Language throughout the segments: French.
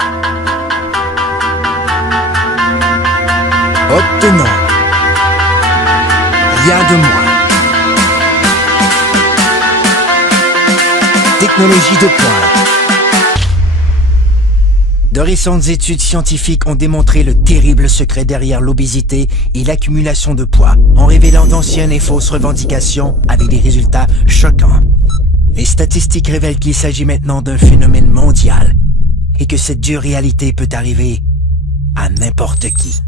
Obtenons rien de moins. Technologie de pointe. De récentes études scientifiques ont démontré le terrible secret derrière l'obésité et l'accumulation de poids, en révélant d'anciennes et fausses revendications avec des résultats choquants. Les statistiques révèlent qu'il s'agit maintenant d'un phénomène mondial et que cette dure réalité peut arriver à n'importe qui.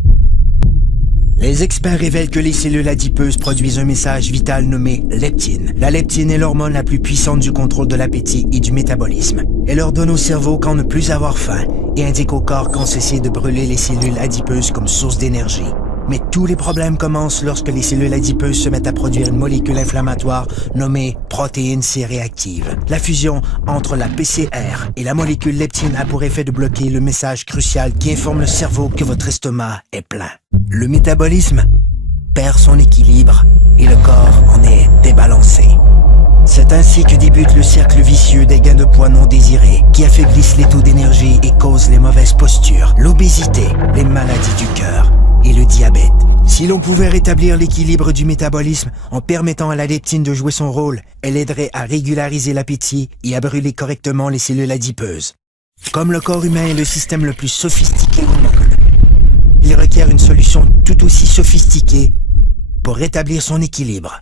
Les experts révèlent que les cellules adipeuses produisent un message vital nommé leptine. La leptine est l'hormone la plus puissante du contrôle de l'appétit et du métabolisme. Elle ordonne au cerveau quand ne plus avoir faim et indique au corps quand cesser de brûler les cellules adipeuses comme source d'énergie. Mais tous les problèmes commencent lorsque les cellules adipeuses se mettent à produire une molécule inflammatoire nommée protéine C réactive. La fusion entre la PCR et la molécule leptine a pour effet de bloquer le message crucial qui informe le cerveau que votre estomac est plein. Le métabolisme perd son équilibre et le corps en est débalancé. C'est ainsi que débute le cercle vicieux des gains de poids non désirés qui affaiblissent les taux d'énergie et causent les mauvaises postures, l'obésité, les maladies du cœur et le diabète. Si l'on pouvait rétablir l'équilibre du métabolisme en permettant à la leptine de jouer son rôle, elle aiderait à régulariser l'appétit et à brûler correctement les cellules adipeuses. Comme le corps humain est le système le plus sophistiqué au monde, il requiert une solution tout aussi sophistiquée pour rétablir son équilibre.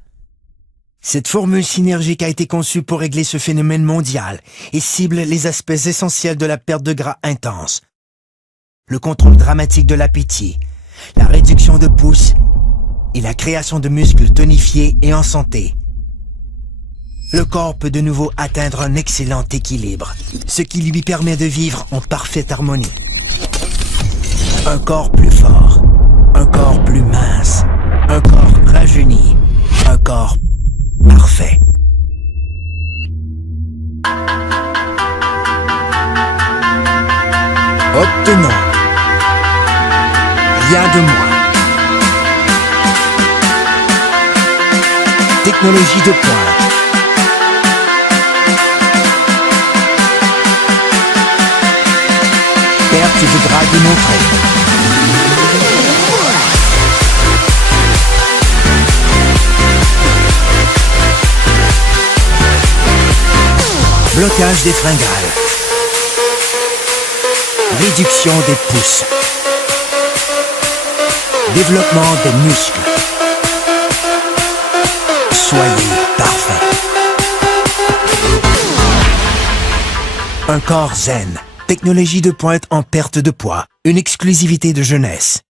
Cette formule synergique a été conçue pour régler ce phénomène mondial et cible les aspects essentiels de la perte de gras intense, le contrôle dramatique de l'appétit, la réduction de pouces et la création de muscles tonifiés et en santé. Le corps peut de nouveau atteindre un excellent équilibre, ce qui lui permet de vivre en parfaite harmonie. Un corps plus fort, un corps plus mince, un corps rajeuni, un corps parfait. Obtenons rien de moins. Technologie de pointe. Perte de gras démontrée. Blocage des fringales. Réduction des pouces. Développement des muscles. Soyez parfait. Un corps zen. Technologie de pointe en perte de poids. Une exclusivité de jeunesse.